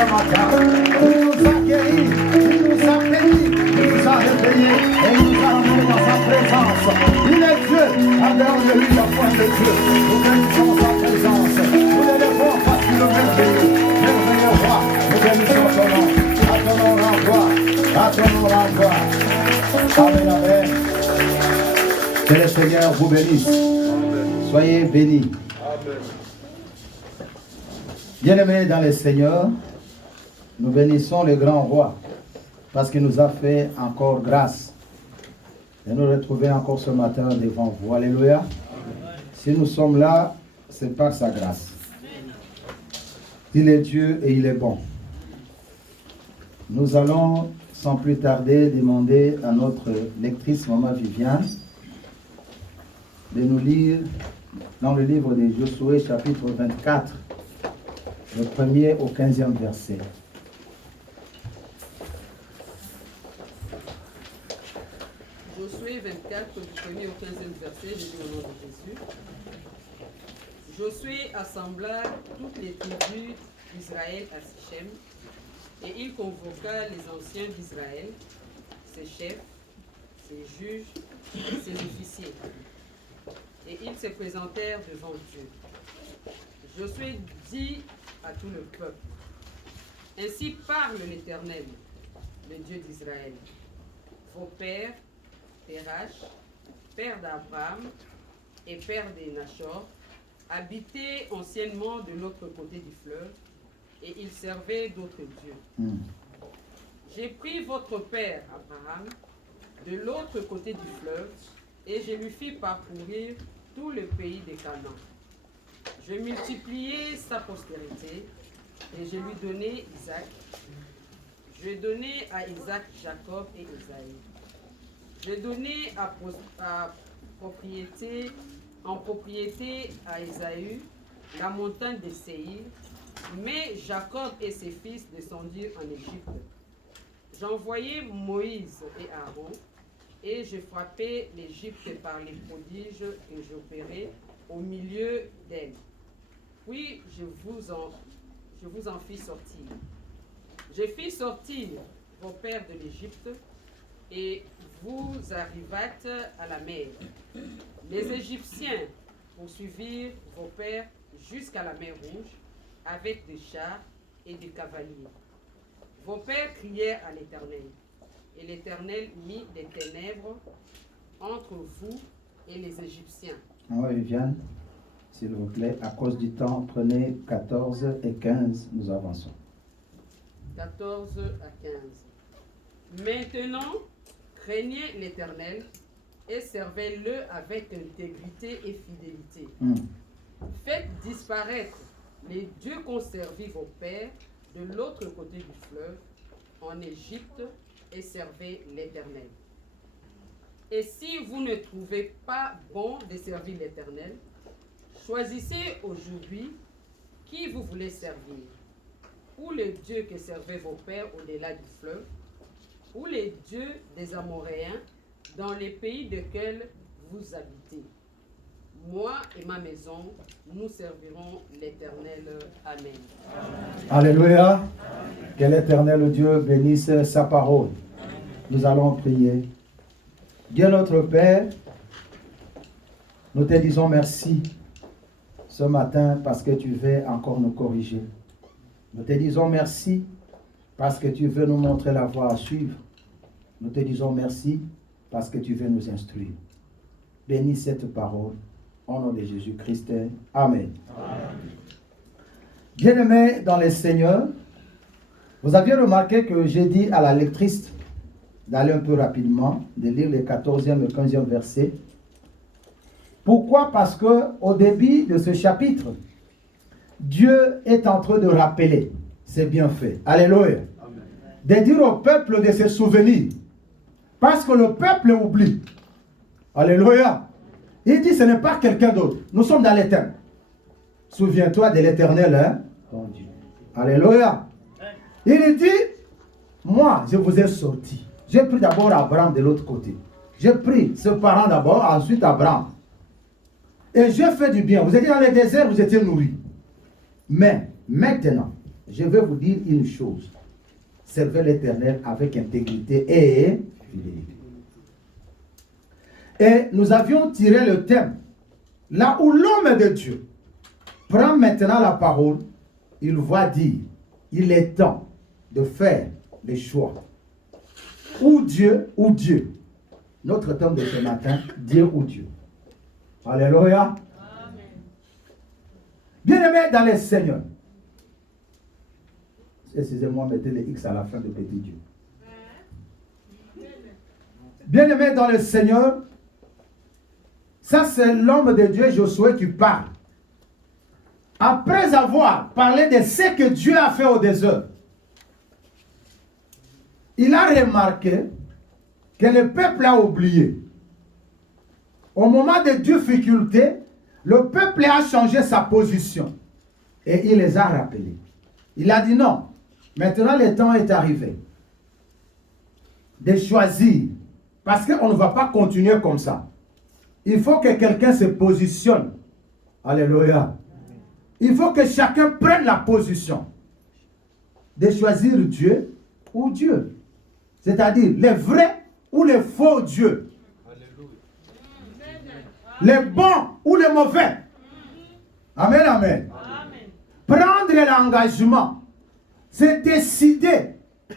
ce matin. Il nous a guéris, il nous a bénis, il nous a réveillés et il nous a ramenés dans sa présence. Il est Dieu, en dehors de lui, il n'y a point de Dieu. Nous bénissons sa présence. Nous l'élevons parce qu'il est merveilleux. Merveilleux roi, nous bénissons ton nom. À ton nom renvoie, à ton nom renvoie. Amen, amen. Que le Seigneur vous bénisse. Soyez bénis. Bien-aimés dans le Seigneur, nous bénissons le grand roi parce qu'il nous a fait encore grâce de nous retrouver encore ce matin devant vous. Alléluia. Si nous sommes là, c'est par sa grâce. Il est Dieu et il est bon. Nous allons sans plus tarder demander à notre lectrice, Maman Viviane, de nous lire dans le livre de Josué, chapitre 24, le 1er au 15e verset. Josué 24, du 1er au 15e verset, je lis au nom de Jésus. Josué assembla toutes les tribus d'Israël à Sichem, et il convoqua les anciens d'Israël, ses chefs, ses juges, ses officiers. Et ils se présentèrent devant Dieu. Josué dit à tout le peuple, « Ainsi parle l'Éternel, le Dieu d'Israël. Vos pères, Terach, père d'Abraham et père des Nachor, habitaient anciennement de l'autre côté du fleuve, et ils servaient d'autres dieux. J'ai pris votre père Abraham de l'autre côté du fleuve, et je lui fis parcourir tout le pays de Canaan. Je multipliai sa postérité, et je lui donnai Isaac. Je donnai à Isaac Jacob et Ésaü. Je donnai en propriété à Ésaü la montagne de Séir, mais Jacob et ses fils descendirent en Égypte. J'envoyai Moïse et Aaron, et je frappai l'Égypte par les prodiges que j'opérais au milieu d'elle. Puis je vous en fis sortir. Je fis sortir vos pères de l'Égypte, et vous arrivâtes à la mer. Les Égyptiens poursuivirent vos pères jusqu'à la mer Rouge, avec des chars et des cavaliers. Vos pères crièrent à l'Éternel, et l'Éternel mit des ténèbres entre vous et les Égyptiens. Oui, Viviane, s'il vous plaît, à cause du temps, prenez 14 et 15, nous avançons. 14 à 15. Maintenant, craignez l'Éternel et servez-le avec intégrité et fidélité. Faites disparaître les dieux qu'ont servi vos pères de l'autre côté du fleuve, en Égypte, et servez l'Éternel. Et si vous ne trouvez pas bon de servir l'Éternel, choisissez aujourd'hui qui vous voulez servir, ou les dieux que servaient vos pères au-delà du fleuve, ou les dieux des Amoréens dans les pays desquels vous habitez. Moi et ma maison, nous servirons l'Éternel. Amen. Alléluia. Que l'Éternel Dieu bénisse sa parole. Nous allons prier. Dieu notre Père, nous te disons merci ce matin parce que tu veux encore nous corriger. Nous te disons merci parce que tu veux nous montrer la voie à suivre. Nous te disons merci parce que tu veux nous instruire. Bénis cette parole. Au nom de Jésus-Christ. Amen. Bien-aimés dans le Seigneur, vous aviez remarqué que j'ai dit à la lectrice d'aller un peu rapidement, de lire les 14e et 15e versets. Pourquoi? Parce qu'au début de ce chapitre, Dieu est en train de rappeler ses bienfaits. Alléluia. Amen. De dire au peuple de se souvenir. Parce que le peuple oublie. Alléluia. Il dit ce n'est pas quelqu'un d'autre. Nous sommes dans l'éternel. Souviens-toi de l'éternel, hein? Bon Dieu. Alléluia. Il dit, moi, je vous ai sorti. J'ai pris d'abord Abraham de l'autre côté. J'ai pris ce parent d'abord, ensuite Abraham. Et j'ai fait du bien. Vous étiez dans le désert, vous étiez nourris. Mais maintenant, je vais vous dire une chose. Servez l'Éternel avec intégrité et fidélité. Et nous avions tiré le thème. Là où l'homme de Dieu prend maintenant la parole, il va dire, il est temps de faire les choix. Ou Dieu, ou Dieu. Notre thème de ce matin, Dieu ou Dieu. Alléluia. Bien-aimés dans les Seigneurs. Excusez-moi, mettez les X à la fin de petit Dieu. Bien-aimés dans le Seigneur, ça c'est l'homme de Dieu, Josué, qui parle. Après avoir parlé de ce que Dieu a fait au désert, il a remarqué que le peuple a oublié. Au moment de difficultés, le peuple a changé sa position et il les a rappelés. Il a dit non, maintenant le temps est arrivé de choisir parce qu'on ne va pas continuer comme ça. Il faut que quelqu'un se positionne. Alléluia. Il faut que chacun prenne la position de choisir Dieu ou Dieu. C'est-à-dire les vrais ou les faux dieux. Les bons ou les mauvais. Amen, amen. Prendre l'engagement, c'est décider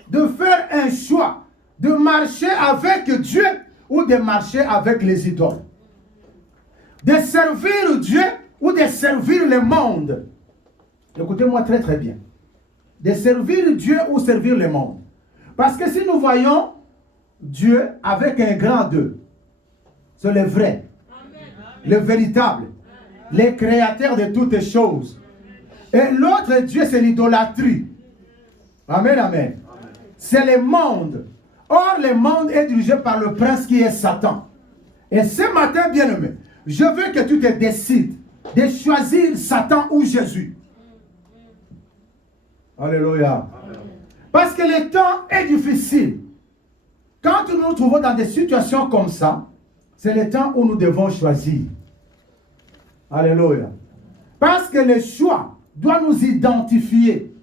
de faire un choix, de marcher avec Dieu ou de marcher avec les idoles. De servir Dieu ou de servir le monde. Écoutez-moi très très bien. De servir Dieu ou servir le monde. Parce que si nous voyons Dieu avec un grand 2, c'est le vrai, le véritable, le créateur de toutes choses. Et l'autre Dieu, c'est l'idolâtrie. Amen, amen. C'est le monde. Or, le monde est dirigé par le prince qui est Satan. Et ce matin, bien-aimé, je veux que tu te décides de choisir Satan ou Jésus. Alléluia. Parce que le temps est difficile. Quand nous nous trouvons dans des situations comme ça, c'est le temps où nous devons choisir. Alléluia. Parce que le choix doit nous identifier.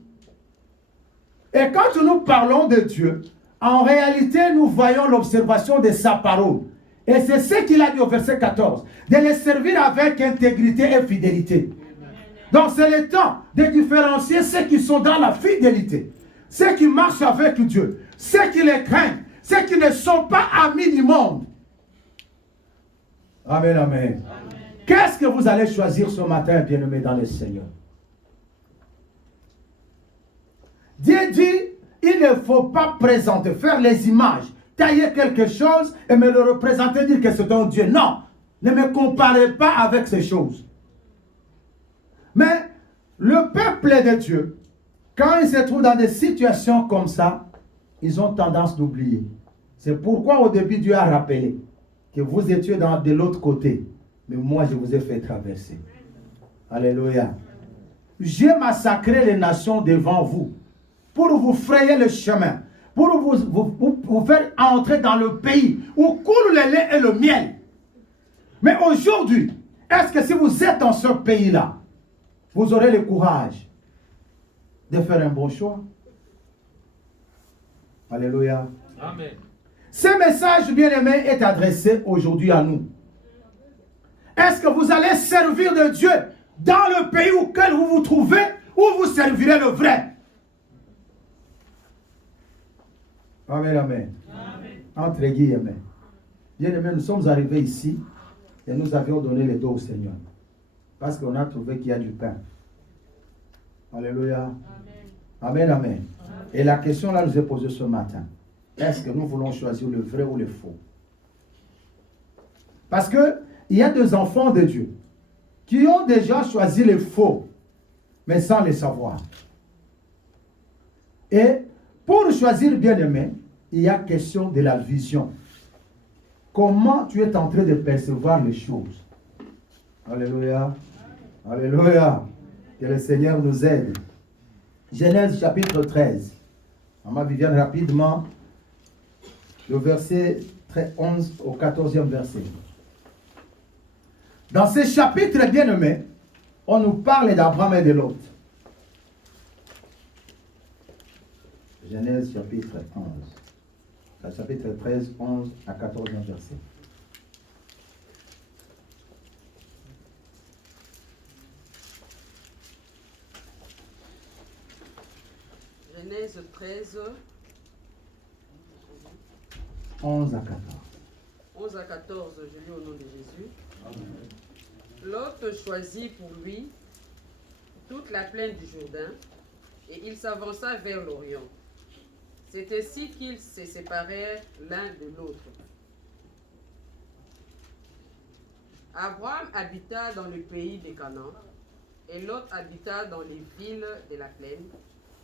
Et quand nous parlons de Dieu, en réalité, nous voyons l'observation de sa parole. Et c'est ce qu'il a dit au verset 14. De les servir avec intégrité et fidélité. Donc c'est le temps de différencier ceux qui sont dans la fidélité. Ceux qui marchent avec Dieu. Ceux qui les craignent. Ceux qui ne sont pas amis du monde. Amen, amen. Qu'est-ce que vous allez choisir ce matin, bien-aimés dans le Seigneur? Dieu dit, il ne faut pas présenter, faire les images, tailler quelque chose et me le représenter, dire que c'est un Dieu. Non, ne me comparez pas avec ces choses. Mais le peuple de Dieu, quand il se trouve dans des situations comme ça, ils ont tendance d'oublier. C'est pourquoi au début Dieu a rappelé que vous étiez de l'autre côté. Mais moi je vous ai fait traverser. Alléluia. J'ai massacré les nations devant vous pour vous frayer le chemin, pour vous faire entrer dans le pays où coule le lait et le miel. Mais aujourd'hui, est-ce que si vous êtes dans ce pays-là, vous aurez le courage de faire un bon choix? Alléluia. Amen. Ce message, bien-aimé, est adressé aujourd'hui à nous. Est-ce que vous allez servir de Dieu dans le pays auquel vous vous trouvez ou vous servirez le vrai? Amen, amen. Amen. Entre guillemets. Bien-aimé, nous sommes arrivés ici et nous avions donné le dos au Seigneur. Parce qu'on a trouvé qu'il y a du pain. Alléluia. Amen, amen. Amen. Et la question là nous est posée ce matin. Est-ce que nous voulons choisir le vrai ou le faux? Parce que il y a des enfants de Dieu qui ont déjà choisi le faux, mais sans le savoir. Et pour choisir bien-aimé, il y a question de la vision. Comment tu es en train de percevoir les choses? Alléluia. Alléluia. Que le Seigneur nous aide. Genèse chapitre 13. Maman Viviane, rapidement. Le verset 11 au 14e verset. Dans ce chapitre bien-aimé, on nous parle d'Abraham et de Lot. Genèse chapitre 11. Chapitre 13, 11 à 14 verset. Genèse 13, 11 à 14. 11 à 14, je lis au nom de Jésus. Lot choisit pour lui toute la plaine du Jourdain, et il s'avança vers l'Orient. C'est ainsi qu'ils se séparèrent l'un de l'autre. Abraham habita dans le pays de Canaan, et Lot habita dans les villes de la plaine,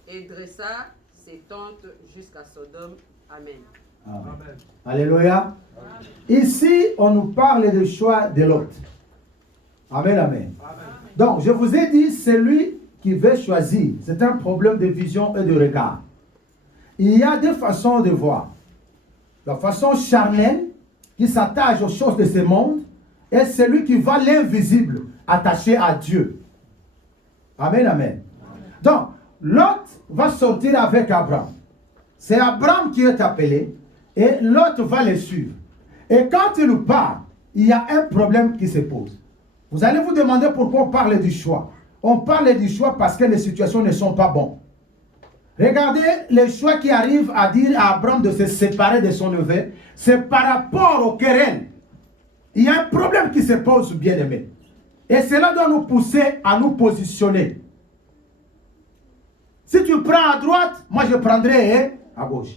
et dressa ses tentes jusqu'à Sodome. Amen. Amen. Alléluia. Amen. Ici, on nous parle du choix de Lot. Amen, amen. Amen. Donc, je vous ai dit, c'est lui qui veut choisir. C'est un problème de vision et de regard. Il y a deux façons de voir. La façon charnelle, qui s'attache aux choses de ce monde, et celui qui voit l'invisible, attaché à Dieu. Amen, amen. Donc, Lot va sortir avec Abraham. C'est Abraham qui est appelé, et Lot va le suivre. Et quand il part, il y a un problème qui se pose. Vous allez vous demander pourquoi on parle du choix. On parle du choix parce que les situations ne sont pas bonnes. Regardez les choix qui arrivent à dire à Abraham de se séparer de son neveu. C'est par rapport au querelle. Il y a un problème qui se pose, bien-aimé. Et cela doit nous pousser à nous positionner. Si tu prends à droite, moi je prendrai à gauche.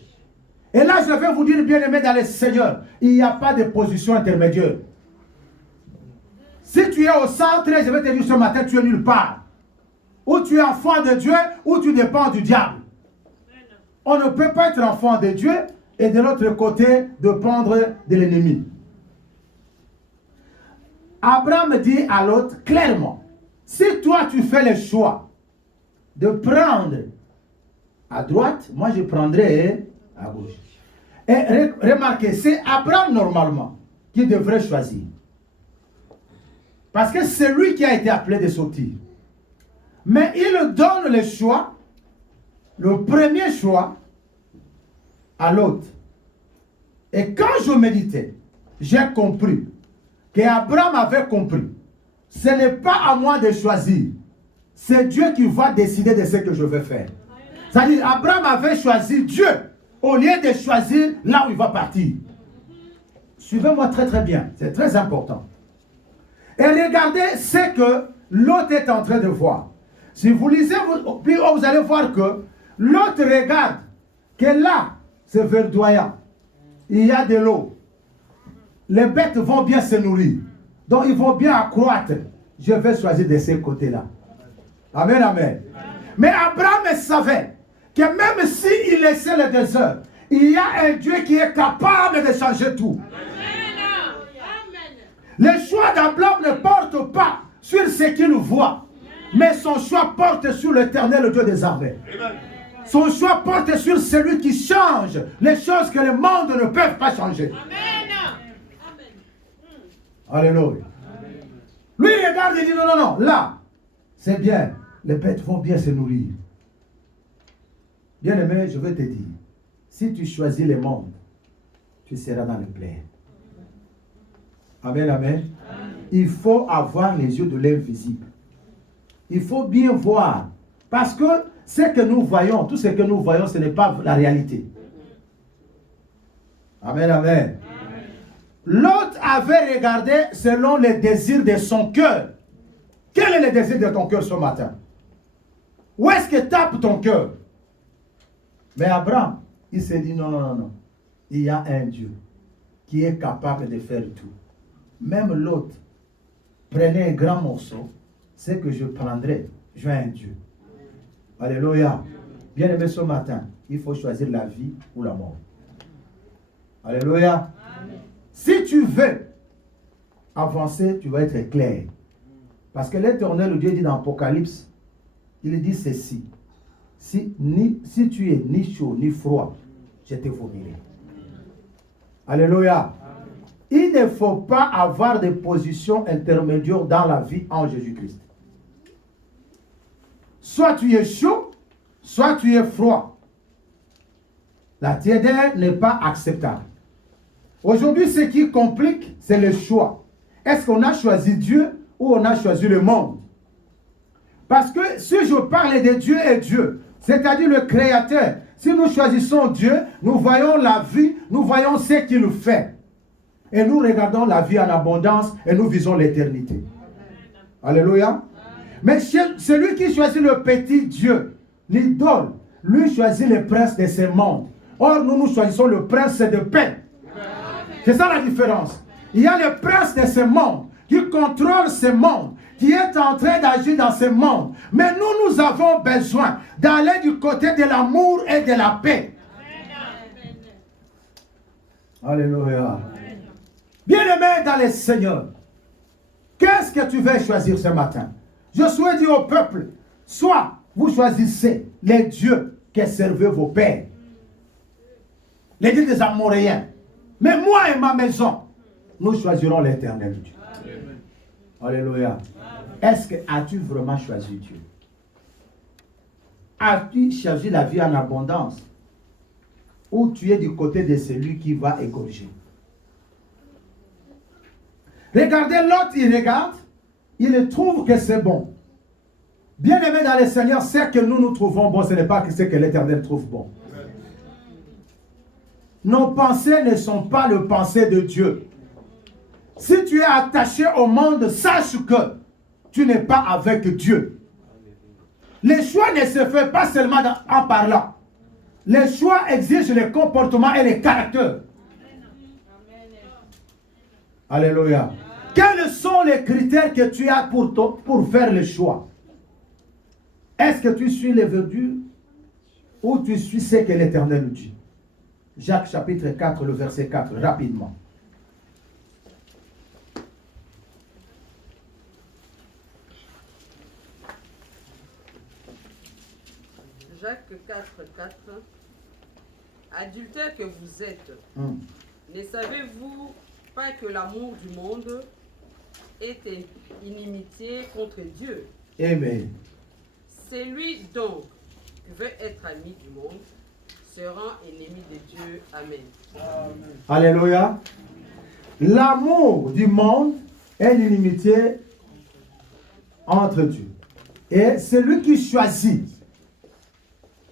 Et là, je vais vous dire, bien-aimé dans le Seigneur, il n'y a pas de position intermédiaire. Si tu es au centre, je vais te dire ce matin, tu es nulle part. Ou tu es enfant de Dieu, ou tu dépends du diable. On ne peut pas être enfant de Dieu et de l'autre côté dépendre de l'ennemi. Abraham dit à l'autre clairement, si toi tu fais le choix de prendre à droite, moi je prendrai à gauche. Et remarquez, c'est Abraham normalement qui devrait choisir. Parce que c'est lui qui a été appelé de sortir. Mais il donne le choix, le premier choix, à l'autre. Et quand je méditais, j'ai compris qu'Abraham avait compris. Ce n'est pas à moi de choisir. C'est Dieu qui va décider de ce que je vais faire. C'est-à-dire, Abraham avait choisi Dieu au lieu de choisir là où il va partir. Suivez-moi très très bien, c'est très important. Et regardez ce que l'autre est en train de voir. Si vous lisez, vous allez voir que l'autre regarde que là, c'est verdoyant. Il y a de l'eau. Les bêtes vont bien se nourrir. Donc ils vont bien accroître. Je vais choisir de ces côtés-là. Amen, amen. Mais Abraham savait que même s'il laissait le désert, il y a un Dieu qui est capable de changer tout. Le choix d'Abraham ne porte pas sur ce qu'il voit, mais son choix porte sur l'Éternel, Dieu des armées. Son choix porte sur celui qui change les choses que le monde ne peut pas changer. Alléluia. Lui, il regarde et dit non, non, non, là, c'est bien. Les bêtes vont bien se nourrir. Bien-aimé, je vais te dire, si tu choisis le monde, tu seras dans le plein. Amen, amen. Il faut avoir les yeux de l'invisible. Il faut bien voir. Parce que ce que nous voyons, tout ce que nous voyons, ce n'est pas la réalité. Amen, amen. L'autre avait regardé selon les désirs de son cœur. Quel est le désir de ton cœur ce matin? Où est-ce que tape ton cœur? Mais Abraham, il s'est dit non, non, non, non. Il y a un Dieu qui est capable de faire tout. Même l'autre, prenez un grand morceau, ce que je prendrai, j'ai un Dieu. Alléluia. Bien aimé ce matin, il faut choisir la vie ou la mort. Alléluia. Amen. Si tu veux avancer, tu vas être clair. Parce que l'Éternel, Dieu dit dans l'Apocalypse, il dit ceci. Si tu es ni chaud ni froid, je te vomirai. Alléluia. Il ne faut pas avoir de position intermédiaire dans la vie en Jésus-Christ. Soit tu es chaud, soit tu es froid. La tiédeur n'est pas acceptable. Aujourd'hui, ce qui complique, c'est le choix. Est-ce qu'on a choisi Dieu ou on a choisi le monde? Parce que si je parle de Dieu et Dieu, c'est-à-dire le Créateur, si nous choisissons Dieu, nous voyons la vie, nous voyons ce qu'il fait. Et nous regardons la vie en abondance et nous visons l'éternité. Alléluia. Mais celui qui choisit le petit Dieu, l'idole, lui choisit le prince de ce monde. Or, nous choisissons le prince de paix. C'est ça la différence. Il y a le prince de ce monde qui contrôle ce monde, qui est en train d'agir dans ce monde. Mais nous avons besoin d'aller du côté de l'amour et de la paix. Alléluia. Bien-aimé dans le Seigneur, qu'est-ce que tu veux choisir ce matin? Je souhaite dire au peuple, soit vous choisissez les dieux que servaient vos pères, les dieux des Amoréens. Mais moi et ma maison, nous choisirons l'éternel Dieu. Alléluia. Est-ce que as-tu vraiment choisi Dieu? As-tu choisi la vie en abondance? Ou tu es du côté de celui qui va égorger? Regardez l'autre, il regarde, il trouve que c'est bon. Bien-aimé dans le Seigneur, ce que nous trouvons bon, ce n'est pas ce que l'Éternel trouve bon. Nos pensées ne sont pas les pensées de Dieu. Si tu es attaché au monde, sache que tu n'es pas avec Dieu. Les choix ne se font pas seulement en parlant. Les choix exigent le comportement et le caractère. Alléluia. Quels sont les critères que tu as pour faire le choix? Est-ce que tu suis les verdures ou tu suis ce que l'Éternel nous dit? Jacques chapitre 4, le verset 4, rapidement. Jacques 4, 4. Adultères que vous êtes, ne savez-vous pas que l'amour du monde est inimitié contre Dieu? Amen. Celui donc qui veut être ami du monde se rend ennemi de Dieu. Amen. Amen. Alléluia. L'amour du monde est l'inimitié entre Dieu. Et celui qui choisit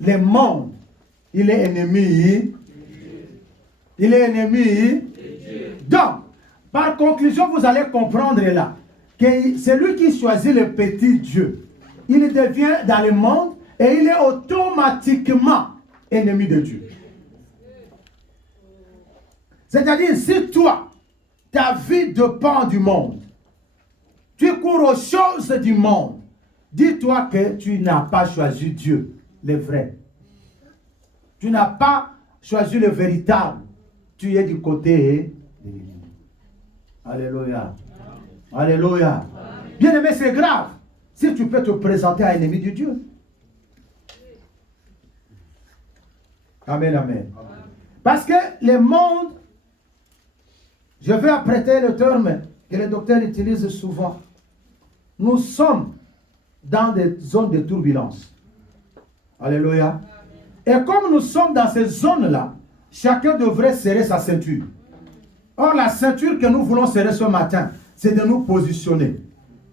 le monde, il est ennemi. Il est ennemi. Donc, par conclusion, vous allez comprendre là que celui qui choisit le petit Dieu, il devient dans le monde et il est automatiquement ennemi de Dieu. C'est-à-dire, si toi, ta vie dépend du monde, tu cours aux choses du monde, dis-toi que tu n'as pas choisi Dieu, le vrai. Tu n'as pas choisi le véritable. Tu es du côté de l'ennemi. Alléluia. Alléluia. Bien-aimé, c'est grave si tu peux te présenter à l'ennemi de Dieu. Amen, amen. Parce que le monde, je vais apprêter le terme que les docteurs utilisent souvent. Nous sommes dans des zones de turbulence. Alléluia. Et comme nous sommes dans ces zones-là, chacun devrait serrer sa ceinture. Or, la ceinture que nous voulons serrer ce matin, c'est de nous positionner.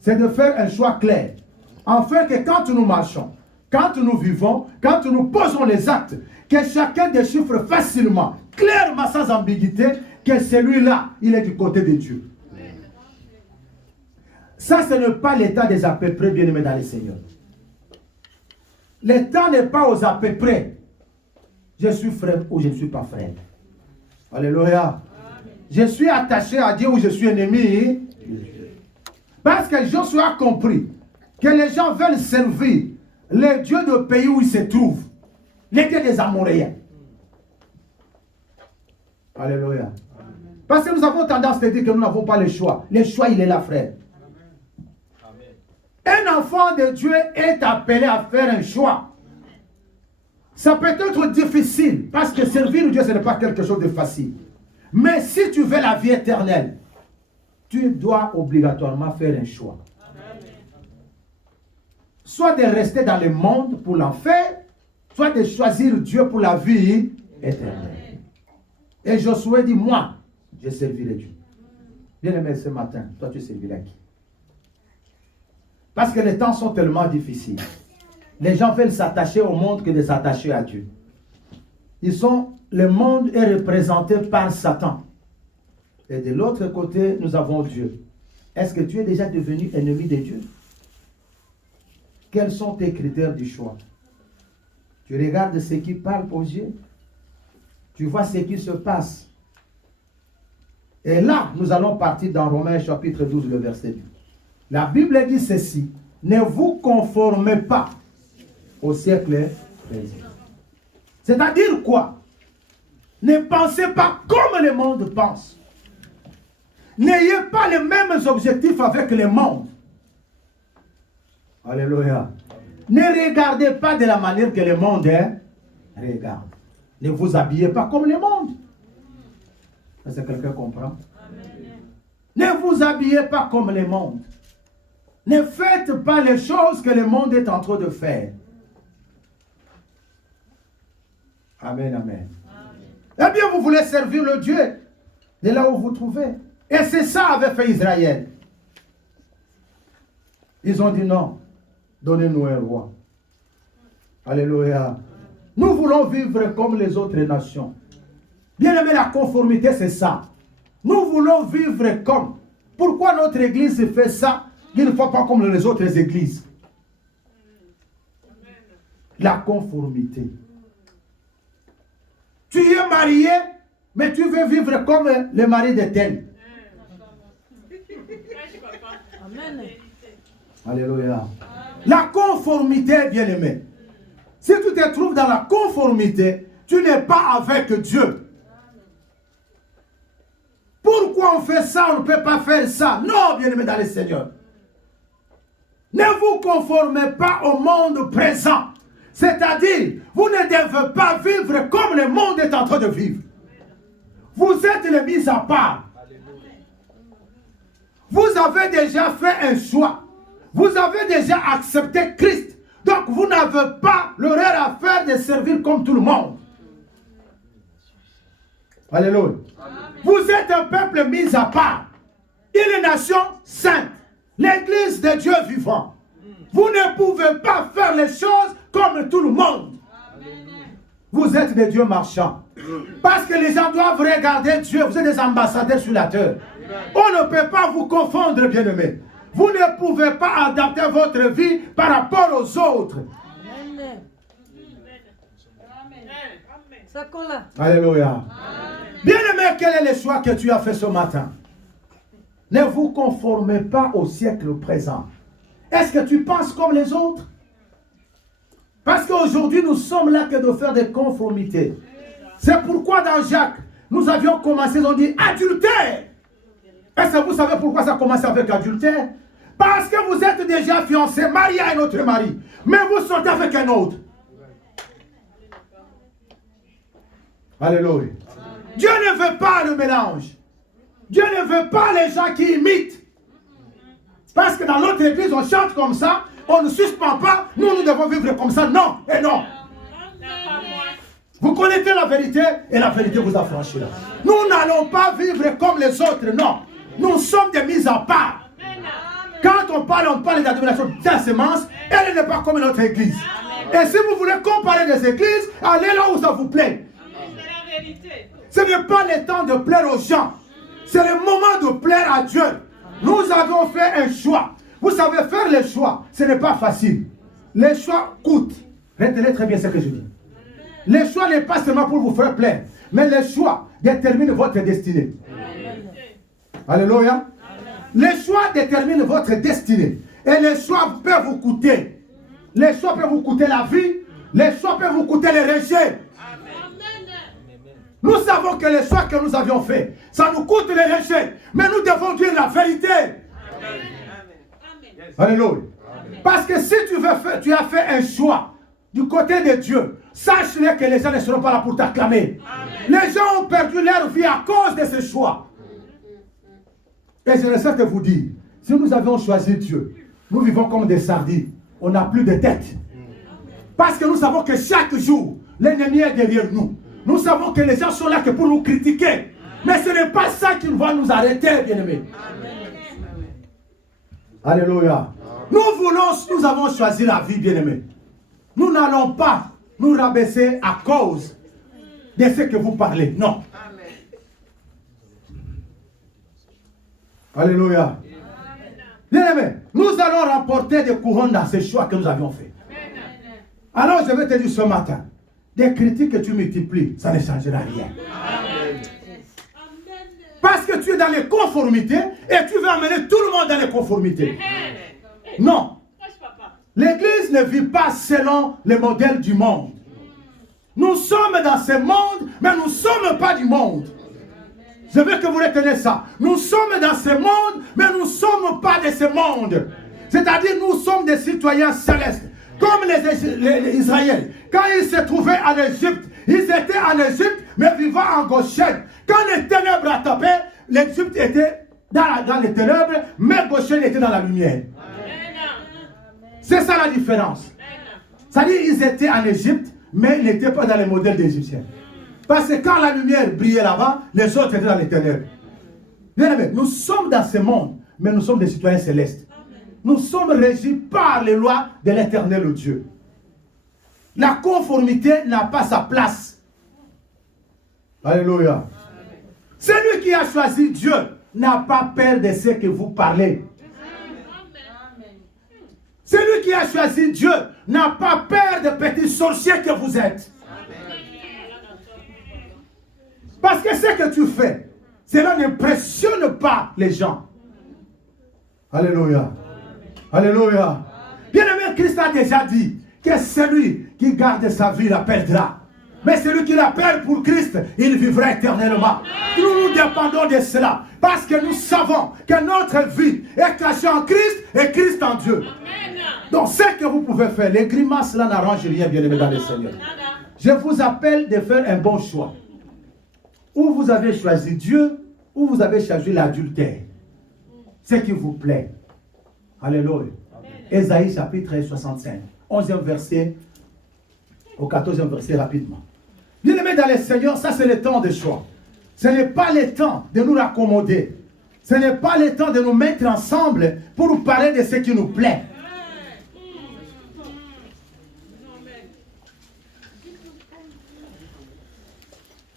C'est de faire un choix clair. Afin que quand nous marchons, quand nous vivons, quand nous posons les actes, que chacun déchiffre facilement, clairement, sans ambiguïté, que celui-là, il est du côté de Dieu. Ça, ce n'est pas l'état des à peu près, bien-aimés dans les Seigneurs. L'état n'est pas aux à peu près. Je suis frère ou je ne suis pas frère. Alléluia. Je suis attaché à Dieu ou je suis ennemi. Parce que Josué a compris que les gens veulent servir les dieux du pays où ils se trouvent. Les dieux des Amoréens. Alléluia. Parce que nous avons tendance à dire que nous n'avons pas le choix. Le choix, il est là, frère. Un enfant de Dieu est appelé à faire un choix. Ça peut être difficile, parce que servir Dieu, ce n'est pas quelque chose de facile. Mais si tu veux la vie éternelle, tu dois obligatoirement faire un choix. Soit de rester dans le monde pour l'enfer, soit de choisir Dieu pour la vie éternelle. Et Josué dit, moi, je servirai Dieu. Bien-aimé, ce matin, toi tu serviras qui? Parce que les temps sont tellement difficiles. Les gens veulent s'attacher au monde que de s'attacher à Dieu. Le monde est représenté par Satan. Et de l'autre côté, nous avons Dieu. Est-ce que tu es déjà devenu ennemi de Dieu? Quels sont tes critères du choix? Tu regardes ce qui parle aux yeux. Tu vois ce qui se passe. Et là, nous allons partir dans Romains chapitre 12, le verset 2. La Bible dit ceci. Ne vous conformez pas au siècle présent. C'est-à-dire quoi? Ne pensez pas comme le monde pense. N'ayez pas les mêmes objectifs avec le monde. Alléluia. Ne regardez pas de la manière que le monde regarde. Ne vous habillez pas comme le monde. Est-ce que quelqu'un comprend? Amen. Ne vous habillez pas comme le monde. Ne faites pas les choses que le monde est en train de faire. Amen, amen. Eh bien, vous voulez servir le Dieu de là où vous trouvez. Et c'est ça avait fait Israël. Ils ont dit non, donnez-nous un roi. Alléluia. Nous voulons vivre comme les autres nations. Bien aimé, la conformité, c'est ça. Nous voulons vivre comme. Pourquoi notre église fait ça? Il ne faut pas comme les autres églises. La conformité. Tu es marié, mais tu veux vivre comme le mari de tel. Amen. Alléluia. La conformité, bien aimé. Si tu te trouves dans la conformité, tu n'es pas avec Dieu. Pourquoi on fait ça, on ne peut pas faire ça? Non, bien aimé dans le Seigneur. Ne vous conformez pas au monde présent. C'est-à-dire, vous ne devez pas vivre comme le monde est en train de vivre. Vous êtes les mis à part. Vous avez déjà fait un choix. Vous avez déjà accepté Christ. Donc, vous n'avez pas l'horreur à faire de servir comme tout le monde. Alléluia. Vous êtes un peuple mis à part. Une nation sainte. L'église de Dieu vivant. Vous ne pouvez pas faire les choses comme tout le monde. Vous êtes des dieux marchands. Parce que les gens doivent regarder Dieu. Vous êtes des ambassadeurs sur la terre. On ne peut pas vous confondre, bien-aimés. Vous ne pouvez pas adapter votre vie par rapport aux autres. Alléluia. Bien-aimé, quel est le choix que tu as fait ce matin? Ne vous conformez pas au siècle présent. Est-ce que tu penses comme les autres? Parce qu'aujourd'hui, nous sommes là que de faire des conformités. C'est pourquoi dans Jacques, nous avions commencé, on dit adultère. Est-ce que vous savez pourquoi ça a commencé avec adultère? Parce que vous êtes déjà fiancés, mariés à un autre mari. Mais vous sortez avec un autre. Alléluia. Dieu ne veut pas le mélange. Dieu ne veut pas les gens qui imitent. Parce que dans notre église, on chante comme ça, on ne suspend pas, nous devons vivre comme ça. Non et non. Vous connaissez la vérité et la vérité vous affranchira. Nous n'allons pas vivre comme les autres, non. Nous sommes des mises à part. Quand on parle de la domination de la semence, elle n'est pas comme notre église. Et si vous voulez comparer des églises, allez là où ça vous plaît. Ce n'est pas le temps de plaire aux gens. C'est le moment de plaire à Dieu. Nous avons fait un choix. Vous savez, faire les choix, ce n'est pas facile. Les choix coûtent. Retenez très bien ce que je dis. Les choix n'est pas seulement pour vous faire plaire, mais les choix déterminent votre destinée. Alléluia. Les choix déterminent votre destinée. Et les choix peuvent vous coûter. Les choix peuvent vous coûter la vie. Les choix peuvent vous coûter les rejets. Nous savons que les choix que nous avions faits, ça nous coûte les rejets. Mais nous devons dire la vérité. Alléluia. Parce que si tu as fait un choix du côté de Dieu, sache-le que les gens ne seront pas là pour t'acclamer. Les gens ont perdu leur vie à cause de ce choix. Et je ne sais que vous dire, si nous avions choisi Dieu, nous vivons comme des sardines. On n'a plus de tête. Parce que nous savons que chaque jour, l'ennemi est derrière nous. Nous savons que les gens sont là que pour nous critiquer. Mais ce n'est pas ça qui va nous arrêter, bien-aimés. Alléluia. Nous avons choisi la vie, bien-aimés. Nous n'allons pas nous rabaisser à cause de ce que vous parlez. Non. Alléluia. Bien-aimés, nous allons remporter des couronnes dans ces choix que nous avions faits. Alors je vais te dire ce matin, des critiques que tu multiplies, ça ne changera rien. Parce que tu es dans les conformités et tu veux amener tout le monde dans les conformités. Non. L'Église ne vit pas selon les modèles du monde. Nous sommes dans ce monde, mais nous ne sommes pas du monde. Je veux que vous reteniez ça. Nous sommes dans ce monde, mais nous ne sommes pas de ce monde. C'est-à-dire, nous sommes des citoyens célestes. Comme les Israéliens. Quand ils se trouvaient en Égypte, ils étaient en Égypte, mais vivant en Goshen. Quand les ténèbres a tapé, l'Égypte était dans les ténèbres, mais Goshen était dans la lumière. C'est ça la différence. C'est-à-dire, ils étaient en Égypte, mais ils n'étaient pas dans les modèles des Égyptiens. Parce que quand la lumière brillait là-bas, les autres étaient dans les ténèbres. Bien aimé, nous sommes dans ce monde, mais nous sommes des citoyens célestes. Nous sommes régis par les lois de l'Éternel Dieu. La conformité n'a pas sa place. Alléluia. Celui qui a choisi Dieu n'a pas peur de ce que vous parlez. Celui qui a choisi Dieu n'a pas peur des petits sorciers que vous êtes. Parce que ce que tu fais, cela n'impressionne pas les gens. Alléluia. Alléluia. Bien-aimé, Christ a déjà dit que celui qui garde sa vie la perdra. Mais celui qui la perd pour Christ, il vivra éternellement. Nous nous dépendons de cela. Parce que nous savons que notre vie est cachée en Christ et Christ en Dieu. Donc ce que vous pouvez faire, les grimaces là n'arrangent rien, bien-aimé dans le Seigneur. Je vous appelle de faire un bon choix. Ou vous avez choisi Dieu, ou vous avez choisi l'adultère. Ce qui vous plaît. Alléluia. Ésaïe chapitre 65, 11e verset au 14e verset rapidement. Bien-aimés dans le Seigneur, ça c'est le temps de choix. Ce n'est pas le temps de nous raccommoder. Ce n'est pas le temps de nous mettre ensemble pour nous parler de ce qui nous plaît.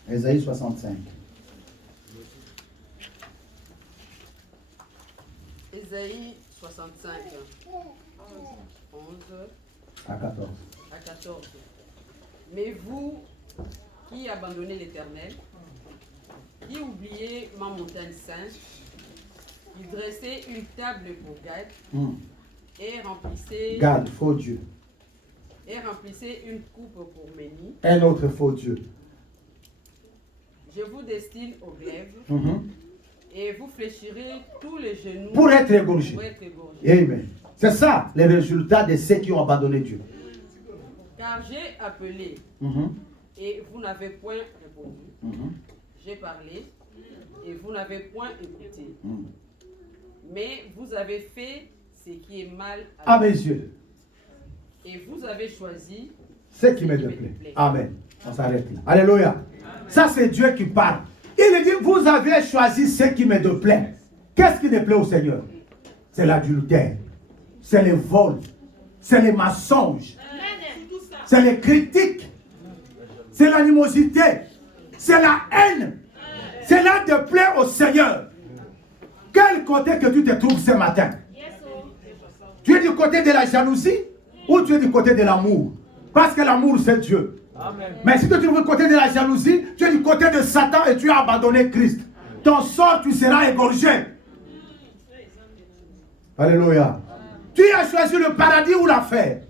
Ésaïe 65. Ésaïe 65, 11 à 14. à 14. Mais vous qui abandonnez l'Éternel, qui oubliez ma montagne sainte, qui dressez une table pour Gad, et remplissez... Gad, faux Dieu. Et remplissez une coupe pour Méni. Un autre faux Dieu. Je vous destine au glaive, et vous fléchirez tous les genoux pour être égorgés. Amen. C'est ça le résultat de ceux qui ont abandonné Dieu. Car j'ai appelé, et vous n'avez point répondu. J'ai parlé, et vous n'avez point écouté. Mais vous avez fait ce qui est mal à mes yeux. Et vous avez choisi ce qui me déplaît. Amen. On s'arrête là. Alléluia. Ça, c'est Dieu qui parle. Il dit, vous avez choisi ce qui me déplaît. Qu'est-ce qui déplaît au Seigneur? C'est l'adultère. C'est le vol. C'est les mensonges. C'est les critiques. C'est l'animosité. C'est la haine. Cela déplaît au Seigneur. Quel côté que tu te trouves ce matin? Tu es du côté de la jalousie ou tu es du côté de l'amour? Parce que l'amour, c'est Dieu. Amen. Mais si tu es du côté de la jalousie, tu es du côté de Satan et tu as abandonné Christ. Ton sort, tu seras égorgé. Alléluia. Tu as choisi le paradis ou l'enfer.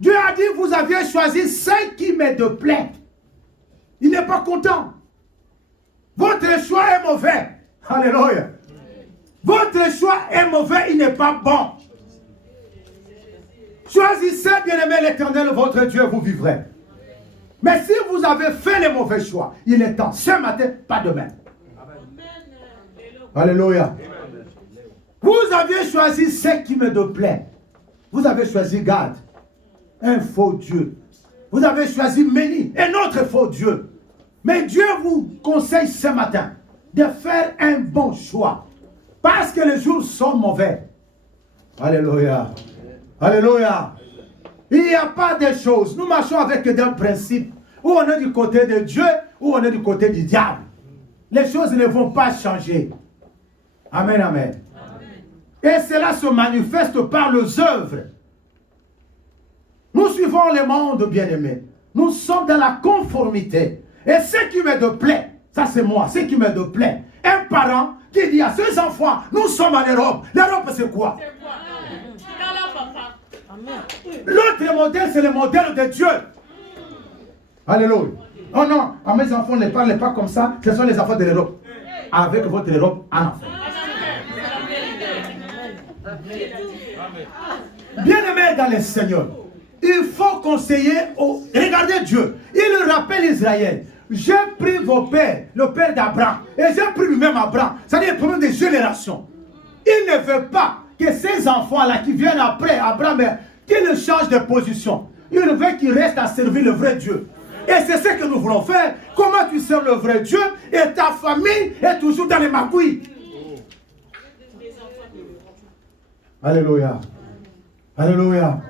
Dieu a dit, vous aviez choisi ce qui me déplaît. Il n'est pas content. Votre choix est mauvais. Alléluia. Votre choix est mauvais, il n'est pas bon. Choisissez, bien-aimé l'Éternel, votre Dieu, vous vivrez. Mais si vous avez fait les mauvais choix, il est temps, ce matin, pas demain. Alléluia. Vous avez choisi ce qui me déplaît. Vous avez choisi Gad, un faux Dieu. Vous avez choisi Méni, un autre faux Dieu. Mais Dieu vous conseille ce matin de faire un bon choix. Parce que les jours sont mauvais. Alléluia. Alléluia. Il n'y a pas de choses. Nous marchons avec des principes. Ou on est du côté de Dieu, ou on est du côté du diable. Les choses ne vont pas changer. Amen, amen. Et cela se manifeste par les œuvres. Nous suivons le monde, bien-aimé. Nous sommes dans la conformité. Et ce qui me déplaît, ça c'est moi, ce qui me déplaît, un parent qui dit à ses enfants, nous sommes en Europe. L'Europe c'est quoi? L'autre modèle, c'est le modèle de Dieu. Alléluia. Oh non, à mes enfants, ne parlez pas comme ça. Ce sont les enfants de l'Europe. Avec votre Europe en enfant. Bien-aimés dans le Seigneur, il faut conseiller. Regardez Dieu. Il rappelle Israël. J'ai pris vos pères, le père d'Abraham, et j'ai pris lui-même Abraham. C'est-à-dire le problème des générations. Il ne veut pas que ces enfants-là qui viennent après Abraham, qu'ils changent de position. Il veut qu'ils restent à servir le vrai Dieu. Et c'est ce que nous voulons faire. Comment tu sers le vrai Dieu et ta famille est toujours dans les magouilles. Alléluia. Alléluia.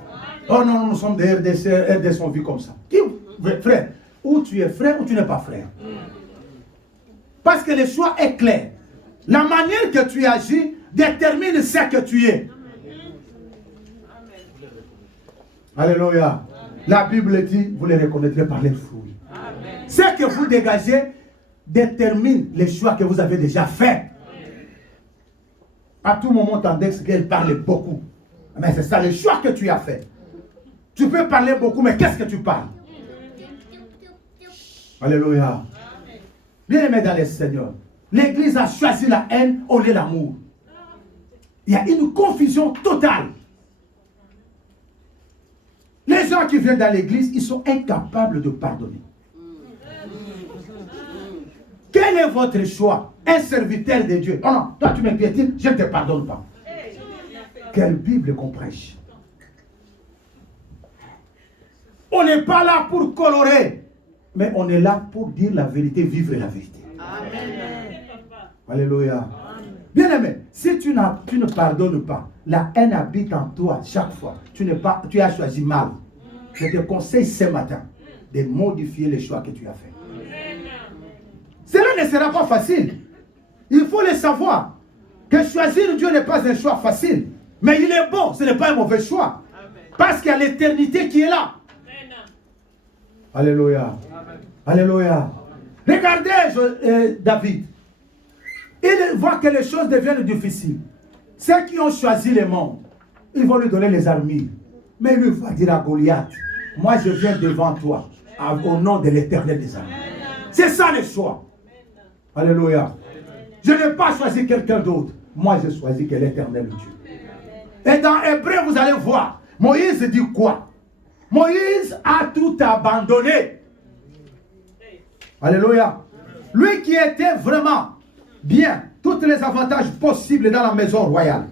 Oh non, nous sommes des RDC, RDC on vit comme ça. Qui, frère, ou tu es frère ou tu n'es pas frère. Parce que le choix est clair. La manière que tu agis détermine ce que tu es. Alléluia. La Bible dit, vous les reconnaîtrez par les fruits. Ce que vous dégagez détermine les choix que vous avez déjà faits. À tout moment, tendance qu'elle parle beaucoup. Mais c'est ça le choix que tu as fait. Tu peux parler beaucoup, mais qu'est-ce que tu parles? Alléluia. Bien-aimés dans le Seigneur, l'Église a choisi la haine au lieu de l'amour. Il y a une confusion totale. Les gens qui viennent dans l'église, ils sont incapables de pardonner. Quel est votre choix? Un serviteur de Dieu. Oh non, toi tu me piétines, je ne te pardonne pas. Quelle Bible qu'on prêche? On n'est pas là pour colorer, mais on est là pour dire la vérité, vivre la vérité. Amen. Alléluia. Bien-aimé, si tu ne pardonnes pas, la haine habite en toi chaque fois. Tu as choisi mal. Je te conseille ce matin de modifier les choix que tu as faits. Cela ne sera pas facile. Il faut le savoir. Que choisir Dieu n'est pas un choix facile. Mais il est bon, ce n'est pas un mauvais choix. Parce qu'il y a l'éternité qui est là. Alléluia. Alléluia. Regardez David. Il voit que les choses deviennent difficiles. Ceux qui ont choisi le monde, ils vont lui donner les armures. Mais lui va dire à Goliath, moi je viens devant toi, au nom de l'Éternel des armées. C'est ça le choix. Alléluia. Je n'ai pas choisi quelqu'un d'autre. Moi j'ai choisi que l'Éternel Dieu. Et dans Hébreu, vous allez voir, Moïse dit quoi? Moïse a tout abandonné. Alléluia. Lui qui était vraiment bien, tous les avantages possibles dans la maison royale.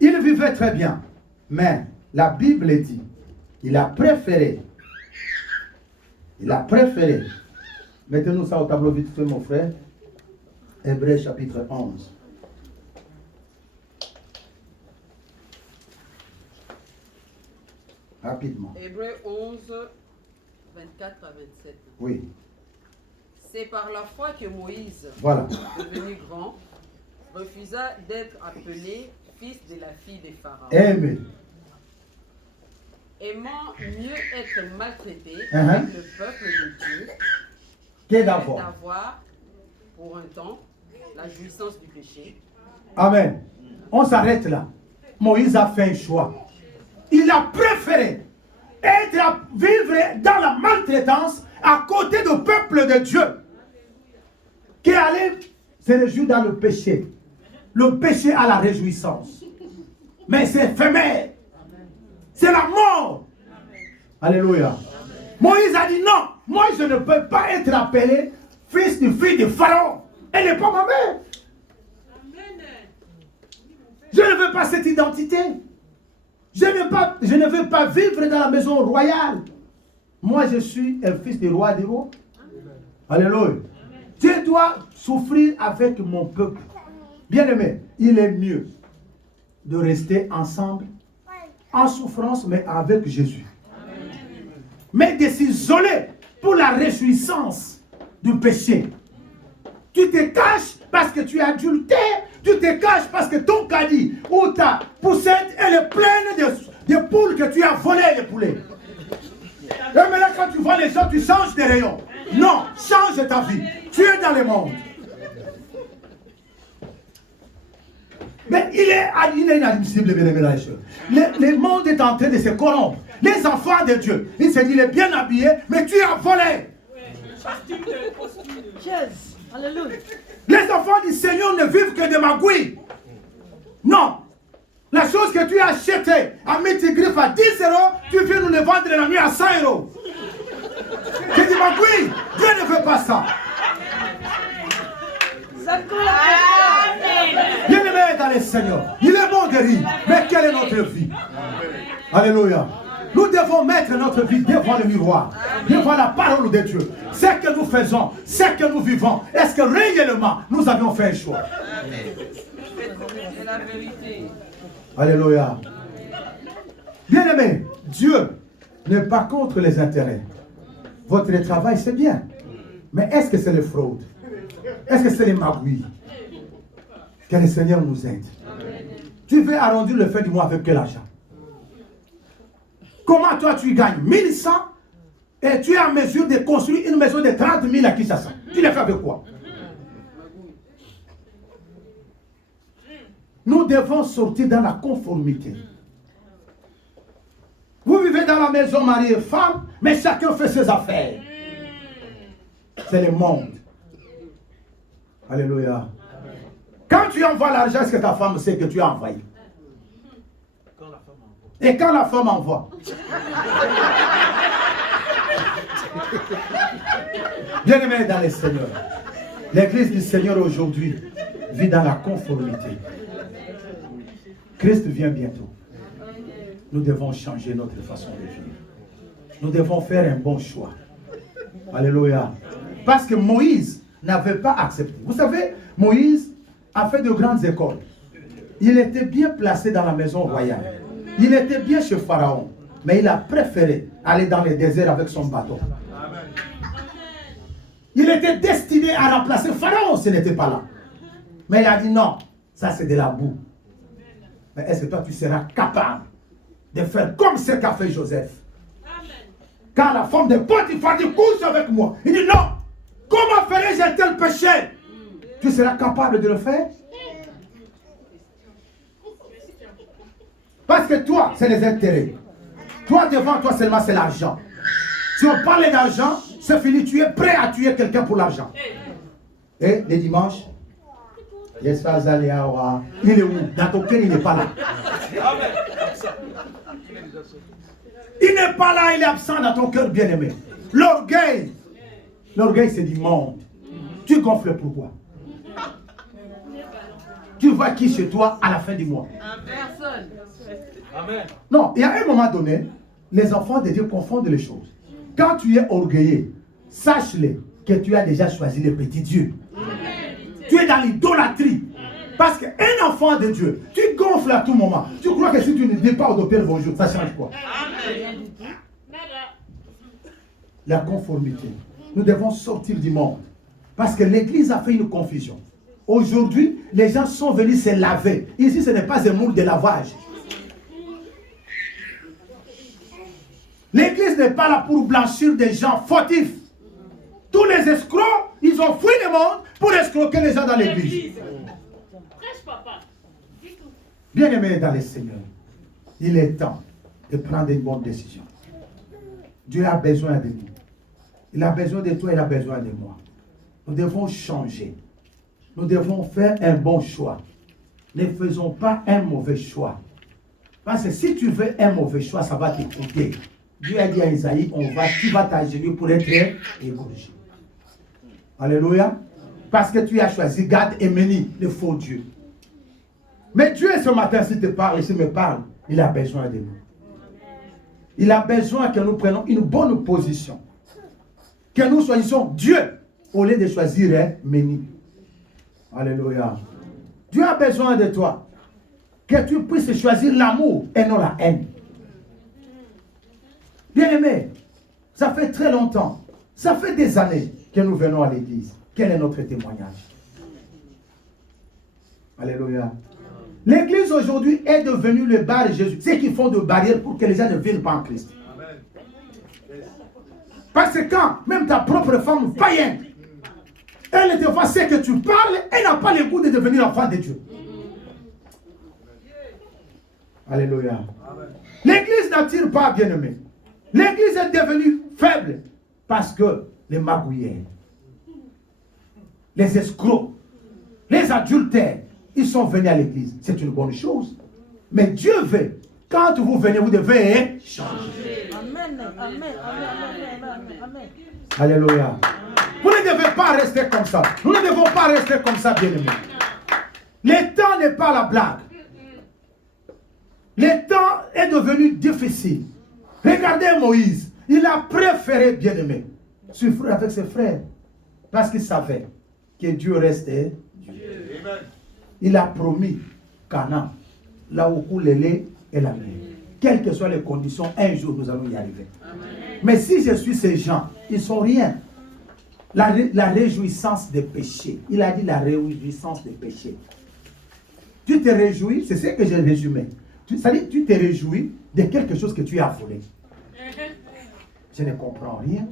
Il vivait très bien. Mais la Bible dit, il a préféré. Mettez-nous ça au tableau vite fait, mon frère. Hébreux chapitre 11. Rapidement. Hébreux 11, 24 à 27. Oui. C'est par la foi que Moïse, voilà, devenu grand, refusa d'être appelé fils de la fille de Pharaon. Amen. Aimant mieux être maltraité avec le peuple de Dieu que d'avoir pour un temps la jouissance du péché. Amen. On s'arrête là. Moïse a fait un choix. Il a préféré vivre dans la maltraitance à côté du peuple de Dieu qu'aller se réjouir dans le péché. Le péché a la réjouissance. Mais c'est éphémère. C'est la mort. Alléluia. Moïse a dit non, moi je ne peux pas être appelé fils de fille de Pharaon. Elle n'est pas ma mère. Je ne veux pas cette identité. Je ne veux pas vivre dans la maison royale. Moi, je suis un fils du roi des rois. Alléluia. Je dois souffrir avec mon peuple. Bien-aimé, il est mieux de rester ensemble, en souffrance, mais avec Jésus. Mais de s'isoler pour la réjouissance du péché. Tu te caches parce que tu es adultère. Tu te caches parce que ton caddie ou ta poussette, elle est pleine de poules que tu as volé les poulets. Et maintenant, quand tu vois les gens, tu changes de rayon. Non, change ta vie. Tu es dans le monde. Mais il est inadmissible, bien aimé. Le monde est en train de se corrompre. Les enfants de Dieu, il se dit, il est bien habillé, mais tu as volé. Yes. Alléluia. Les enfants du Seigneur ne vivent que de magouilles. Non. La chose que tu as achetée à Métigriffe à 10 €, tu viens nous le vendre la nuit à 100 €. J'ai dit magouille. Dieu ne veut pas ça. Bien aimé dans le Seigneur. Il est bon de rire. Mais quelle est notre vie? Alléluia. Nous devons mettre notre vie devant le miroir, devant la parole de Dieu. Ce que nous faisons, ce que nous vivons, est-ce que réellement nous avons fait un choix? C'est la vérité. Alléluia. Bien-aimé, Dieu n'est pas contre les intérêts. Votre travail, c'est bien. Mais est-ce que c'est les fraudes? Est-ce que c'est les magouilles? Que le Seigneur nous aide. Tu veux arrondir le fin du mois avec quel argent? Comment toi tu gagnes 1100 et tu es en mesure de construire une maison de 30 000 à Kinshasa? Tu l'as fait avec quoi? Nous devons sortir dans la conformité. Vous vivez dans la maison mari et femme, mais chacun fait ses affaires. C'est le monde. Alléluia. Quand tu envoies l'argent, est-ce que ta femme sait que tu as envoyé? Et quand la femme envoie? Bien-aimés dans le Seigneur, l'église du Seigneur aujourd'hui vit dans la conformité. Christ vient bientôt. Nous devons changer notre façon de vivre. Nous devons faire un bon choix. Alléluia. Parce que Moïse n'avait pas accepté. Vous savez, Moïse a fait de grandes écoles. Il était bien placé dans la maison royale. Il était bien chez Pharaon. Mais il a préféré aller dans le désert avec son bateau. Il était destiné à remplacer Pharaon, ce n'était pas là. Mais il a dit non, ça c'est de la boue. Mais est-ce que toi tu seras capable de faire comme ce qu'a fait Joseph? Quand la femme de Potiphar dit couche avec moi, il dit non, comment ferais-je un tel péché? Tu seras capable de le faire? Parce que toi, c'est les intérêts. Toi, devant toi seulement, c'est l'argent. Si on parle d'argent, c'est fini. Tu es prêt à tuer quelqu'un pour l'argent. Et les dimanches, il est où? Dans ton cœur, il n'est pas là. Il n'est pas là, il est absent dans ton cœur, bien-aimé. L'orgueil, c'est du monde. Tu gonfles pourquoi? Tu vois qui chez toi à la fin du mois? Personne. Amen. Non, il y a un moment donné, les enfants de Dieu confondent les choses. Quand tu es orgueilleux, sache-le que tu as déjà choisi le petit Dieu. Tu es dans l'idolâtrie. Parce qu'un enfant de Dieu, tu gonfles à tout moment. Tu crois que si tu ne dis pas au docteur bonjour, ça change quoi? La conformité. Nous devons sortir du monde. Parce que l'Église a fait une confusion. Aujourd'hui, les gens sont venus se laver. Ici, ce n'est pas un moule de lavage. L'Église n'est pas là pour blanchir des gens fautifs. Tous les escrocs, ils ont fui le monde pour escroquer les gens dans l'Église. Bien-aimés dans le Seigneur, il est temps de prendre une bonne décision. Dieu a besoin de nous. Il a besoin de toi, il a besoin de moi. Nous devons changer. Nous devons faire un bon choix. Ne faisons pas un mauvais choix. Parce que si tu veux un mauvais choix, ça va te coûter. Dieu a dit à Isaïe, tu vas t'agenouiller pour être égorgé. Alléluia. Parce que tu as choisi Gad et Méni, le faux Dieu. Mais Dieu, ce matin, s'il te parle et s'il me parle, Il a besoin de nous. Il a besoin que nous prenions une bonne position. Que nous choisissions Dieu au lieu de choisir Méni. Alléluia. Dieu a besoin de toi. Que tu puisses choisir l'amour et non la haine. Bien-aimé, ça fait très longtemps, ça fait des années que nous venons à l'église. Quel est notre témoignage? Alléluia. L'église aujourd'hui est devenue le bar de Jésus. C'est qu'ils font de barrières pour que les gens ne viennent pas en Christ. Parce que quand même ta propre femme païenne, elle te voit ce que tu parles, elle n'a pas le goût de devenir enfant de Dieu. Alléluia. L'église n'attire pas, bien-aimé. L'église est devenue faible parce que les magouilleurs, les escrocs, les adultères, ils sont venus à l'église. C'est une bonne chose. Mais Dieu veut, quand vous venez, vous devez changer. Amen. Amen. Amen. Alléluia. Vous ne devez pas rester comme ça. Nous ne devons pas rester comme ça, bien-aimés. Le temps n'est pas la blague. Le temps est devenu difficile. Regardez Moïse. Il a préféré, bien-aimé, souffrir avec ses frères. Parce qu'il savait que Dieu restait Dieu. Il a promis Canaan, là où coule le lait et la mer. Quelles que soient les conditions, un jour nous allons y arriver. Amen. Mais si je suis ces gens, ils ne sont rien. La réjouissance des péchés. Il a dit la réjouissance des péchés. Tu te réjouis, c'est ce que j'ai résumé. C'est-à-dire tu te réjouis de quelque chose que tu as volé. Je ne comprends rien.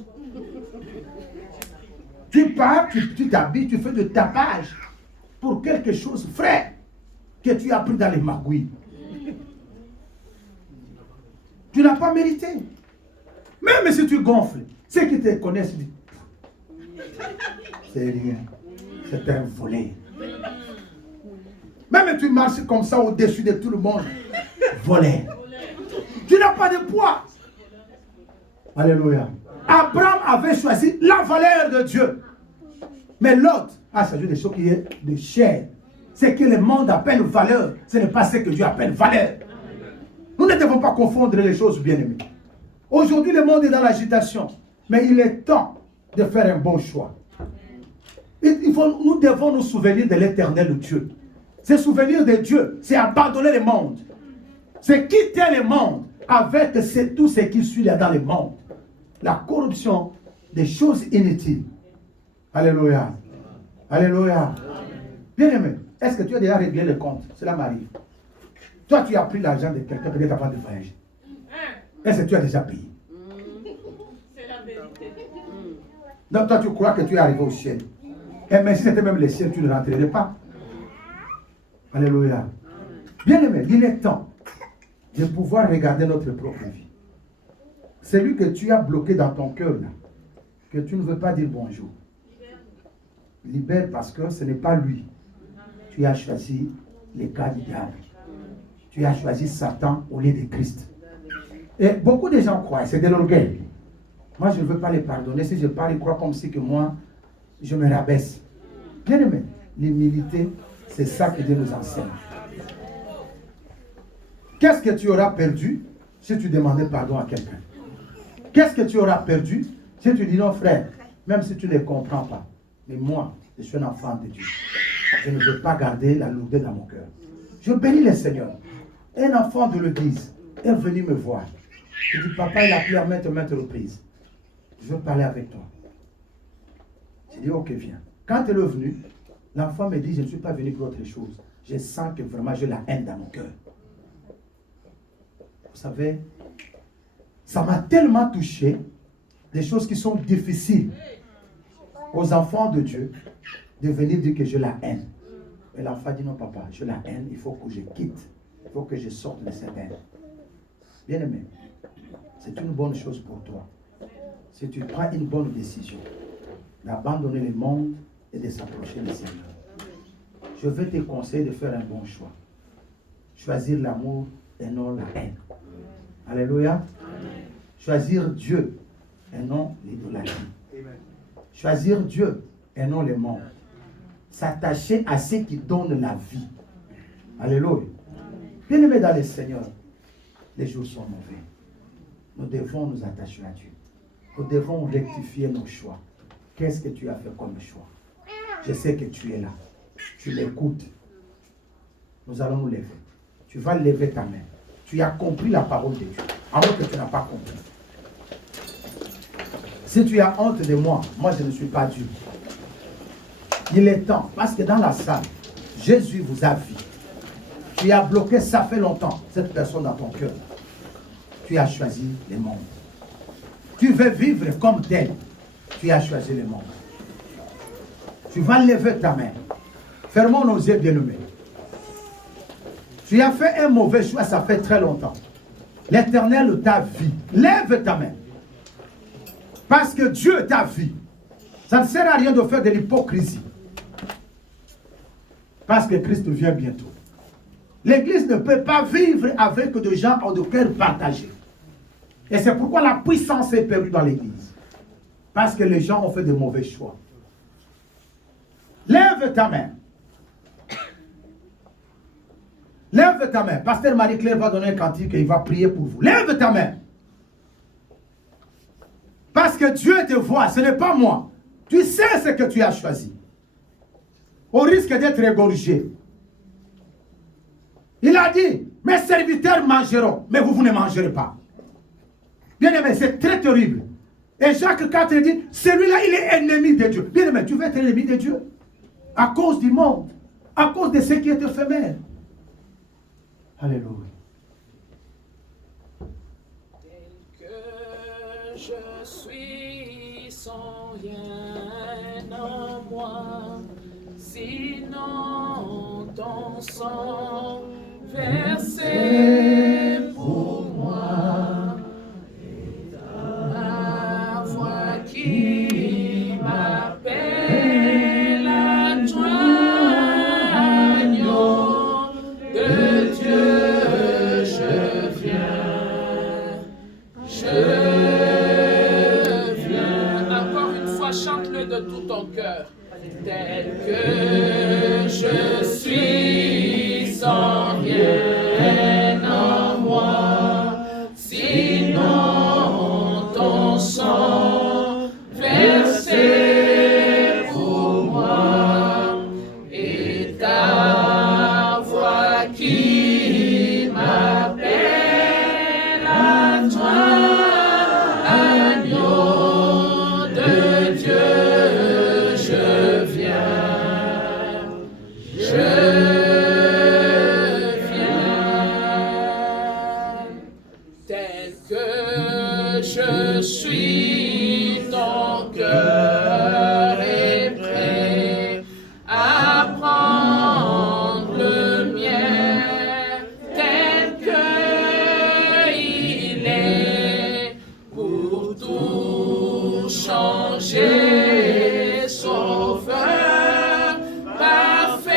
Tu pars, tu t'habilles, tu fais de tapage pour quelque chose frais que tu as pris dans les magouilles. Tu n'as pas mérité. Même si tu gonfles, ceux qui te connaissent disent, c'est rien, c'est un volé. Même si tu marches comme ça au-dessus de tout le monde, volé. Tu n'as pas de poids. Alléluia. Abraham avait choisi la valeur de Dieu. Mais l'autre a choisi des choses qui est de chair. Ce que le monde appelle valeur, ce n'est pas ce que Dieu appelle valeur. Nous ne devons pas confondre les choses, bien-aimés. Aujourd'hui, le monde est dans l'agitation. Mais il est temps de faire un bon choix. Nous devons nous souvenir de l'éternel Dieu. Se souvenir de Dieu, c'est abandonner le monde. C'est quitter le monde avec tout ce qui suit là dans le monde. La corruption des choses inutiles. Alléluia. Alléluia. Bien-aimé, est-ce que tu as déjà réglé le compte? Cela m'arrive. Toi, tu as pris l'argent de quelqu'un peut-être avant de voyager. Est-ce que tu as déjà payé? C'est la vérité. Donc toi, tu crois que tu es arrivé au ciel. Et mais si c'était même le ciel, tu ne rentrerais pas. Alléluia. Bien-aimé, il est temps de pouvoir regarder notre propre vie. Celui que tu as bloqué dans ton cœur, là, que tu ne veux pas dire bonjour. Libère parce que ce n'est pas lui. Tu as choisi les cas du diable. Tu as choisi Satan au lieu de Christ. Et beaucoup de gens croient, c'est de l'orgueil. Moi, je ne veux pas les pardonner. Si je parle, ils croient comme si que moi, je me rabaisse. Bien aimé, l'humilité, c'est ça que Dieu nous enseigne. Qu'est-ce que tu auras perdu si tu demandais pardon à quelqu'un? Qu'est-ce que tu auras perdu si tu dis non, frère, même si tu ne comprends pas, mais moi, je suis un enfant de Dieu. Je ne veux pas garder la lourdeur dans mon cœur. Je bénis le Seigneur. Un enfant de l'église est venu me voir. Il dit, papa, il a appelé à maintes reprises. Je veux parler avec toi. J'ai dit, ok, viens. Quand elle est venue, l'enfant me dit, je ne suis pas venu pour autre chose. Je sens que vraiment j'ai la haine dans mon cœur. Vous savez, ça m'a tellement touché, des choses qui sont difficiles aux enfants de Dieu, de venir dire que j'ai la haine. Et l'enfant dit, non papa, j'ai la haine, il faut que je quitte. Il faut que je sorte de cette haine. Bien aimé, c'est une bonne chose pour toi. Si tu prends une bonne décision d'abandonner le monde et de s'approcher du Seigneur, je vais te conseiller de faire un bon choix. Choisir l'amour et non la haine. Alléluia. Amen. Choisir Dieu et non l'idolâtrie. Choisir Dieu et non le monde. S'attacher à ce qui donne la vie. Alléluia. Bien-aimé dans le Seigneur, Les jours sont mauvais. Nous devons nous attacher à Dieu. Nous devons rectifier nos choix. Qu'est-ce que tu as fait comme choix? Je sais que tu es là. Tu l'écoutes. Nous allons nous lever. Tu vas lever ta main. Tu as compris la parole de Dieu. À moins que tu n'as pas compris. Si tu as honte de moi, moi je ne suis pas Dieu. Il est temps, parce que dans la salle, Jésus vous a vu. Tu as bloqué, ça fait longtemps, cette personne dans ton cœur. Tu as choisi le monde. Tu veux vivre comme tel. Tu as choisi le monde. Tu vas lever ta main. Fermons nos yeux, bien-aimés. Tu as fait un mauvais choix, ça fait très longtemps. L'Éternel t'a vu. Lève ta main. Parce que Dieu t'a vu. Ça ne sert à rien de faire de l'hypocrisie. Parce que Christ vient bientôt. L'Église ne peut pas vivre avec des gens en de cœur partagé. Et c'est pourquoi la puissance est perdue dans l'Église. Parce que les gens ont fait de mauvais choix. Lève ta main. Lève ta main. Pasteur Marie-Claire va donner un cantique et il va prier pour vous. Lève ta main. Parce que Dieu te voit, ce n'est pas moi. Tu sais ce que tu as choisi. Au risque d'être égorgé. Il a dit, mes serviteurs mangeront, mais vous ne mangerez pas. Bien aimé, c'est très terrible. Et Jacques 4 dit, celui-là, il est ennemi de Dieu. Bien aimé, tu veux être ennemi de Dieu? À cause du monde. À cause de ce qui est éphémère. Alléluia. Tel que je suis sans rien en moi, sinon ton sang versé pour moi, ma voix qui m'appelle à toi, agneau de Dieu, je viens. Encore une fois, chante-le de tout ton cœur. Tel que je suis sans rien en moi, sinon ton sang versé pour moi et ta voix qui m'appelle à toi, agneau de Dieu, je viens. Tel que je suis, ton cœur est prêt à prendre le mien, tel qu'il est, pour tout changer, sauveur, parfait,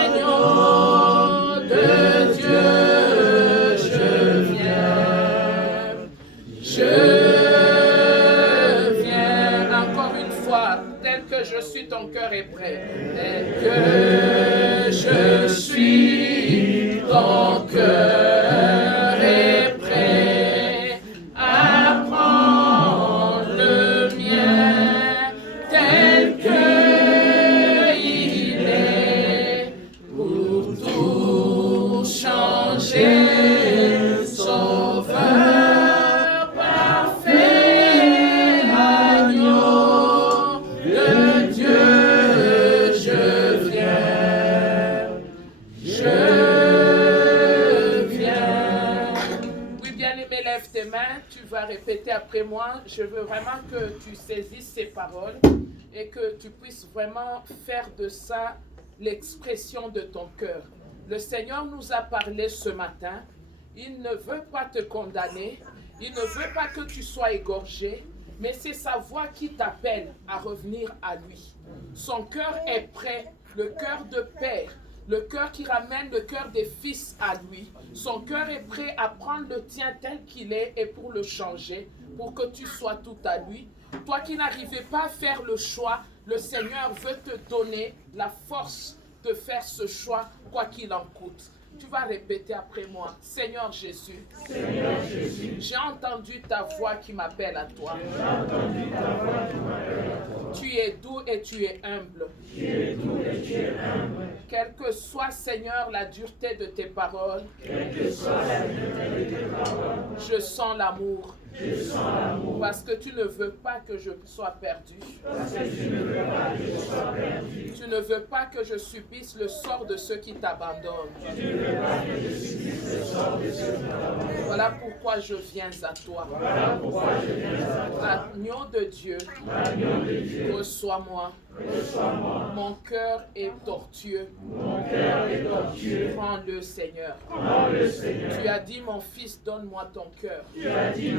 agneau de Dieu, je viens. Encore une fois, tel que je suis, ton cœur est prêt. Tel que je suis, ton cœur est prêt à prendre le mien, tel qu'il est, pour tout changer, sauveur, parfait, agneau de Dieu, je viens. Oui, bien-aimé, lève tes mains, tu vas répéter après moi. Je veux vraiment que tu saisisses ces paroles et que tu puisses vraiment faire de ça l'expression de ton cœur. Le Seigneur nous a parlé ce matin. Il ne veut pas te condamner. Il ne veut pas que tu sois égorgé. Mais c'est sa voix qui t'appelle à revenir à lui. Son cœur est prêt, le cœur de père, le cœur qui ramène le cœur des fils à lui. Son cœur est prêt à prendre le tien tel qu'il est et pour le changer, pour que tu sois tout à lui. Toi qui n'arrivais pas à faire le choix, le Seigneur veut te donner la force de faire ce choix, quoi qu'il en coûte. Tu vas répéter après moi. Seigneur Jésus, j'ai entendu ta voix qui m'appelle à toi. Tu es doux et tu es humble. Quelle que soit, Seigneur, la dureté de tes paroles, je sens l'amour. Parce que tu ne veux pas que je sois perdu. Tu ne veux pas que je subisse le sort de ceux qui t'abandonnent. Voilà pourquoi je viens à toi. Agneau de Dieu, reçois-moi. Mon cœur est tortueux. Prends-le, Seigneur. Tu as dit, mon fils, donne-moi ton cœur. Je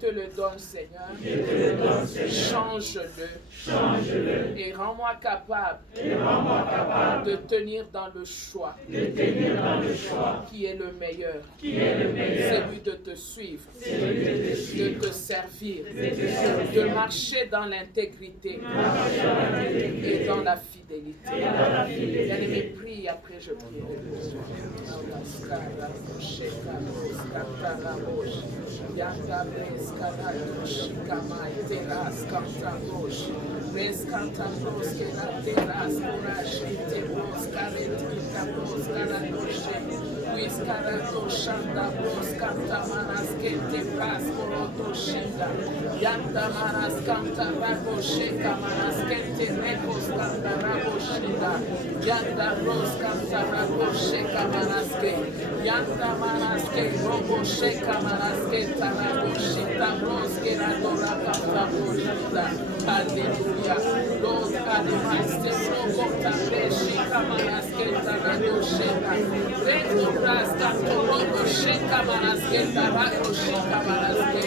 te le donne, Seigneur. Change-le. Et rends-moi capable de tenir dans le choix qui est le meilleur. Celui de te suivre, de te servir, de marcher dans l'intégrité et dans la fidélité. Bien-aimé, prie, après je prie. Alléluia. Lord, ademaste prokota shika manasketa radoshena. Reto rasta torobo shika manasketa radoshika manaske.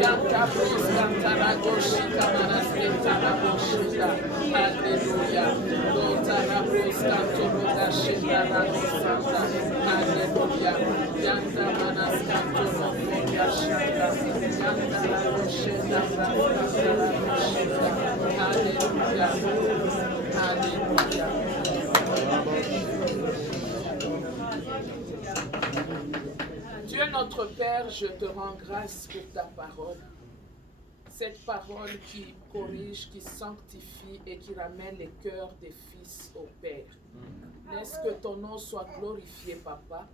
Yanta broska taradoshika manasketa radoshena. Alléluia. Lord, adabroska toroba shena radosanta. Alléluia. Yanta manaska torobo yashaka. Yanta radoshena radoshena. Alléluia. Alléluia. Dieu notre Père, je te rends grâce pour ta parole. Cette parole qui corrige, qui sanctifie et qui ramène les cœurs des fils au Père. Laisse que ton nom soit glorifié, Papa.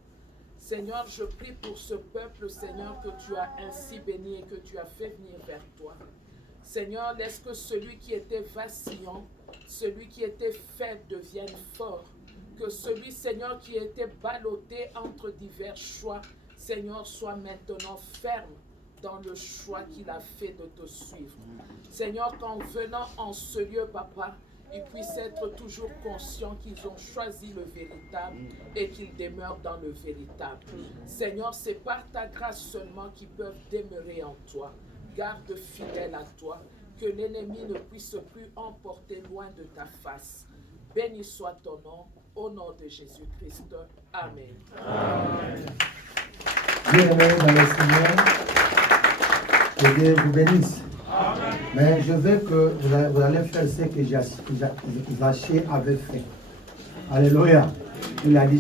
Seigneur, je prie pour ce peuple, Seigneur, que tu as ainsi béni et que tu as fait venir vers toi. Seigneur, laisse que celui qui était vacillant, celui qui était faible devienne fort. Que celui, Seigneur, qui était ballotté entre divers choix, Seigneur, soit maintenant ferme dans le choix qu'il a fait de te suivre. Seigneur, qu'en venant en ce lieu, Papa, ils puissent être toujours conscients qu'ils ont choisi le véritable et qu'ils demeurent dans le véritable. Seigneur, c'est par ta grâce seulement qu'ils peuvent demeurer en toi. Garde fidèle à toi, que l'ennemi ne puisse plus emporter loin de ta face. Béni soit ton nom, au nom de Jésus-Christ. Amen. Bien-aimés dans le Seigneur, que Dieu vous bénisse. Amen. Mais je veux que vous allez faire ce que Zaché avait fait. Alléluia. Il a dit